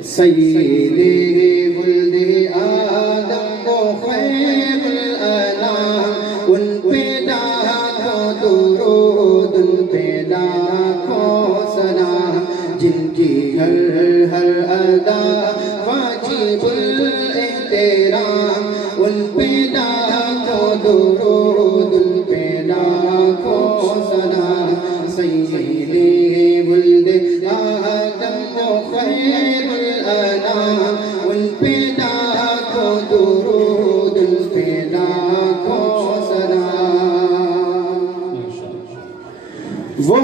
सय्यिदे वुल्दे आदम वो खैरुल अनाम, उन पे लाखों दुरूद, उन पे लाखों सलाम, जिनकी हर हर अदा वाजिबुल एहतराम, उन पे लाखों दुरूद, उन पे लाखों सलाम। सय्यिदे वुल्दे आदम वो खैरुल अनाम, उन पे लाखों दुरूद, उन पे लाखों सलाम। वो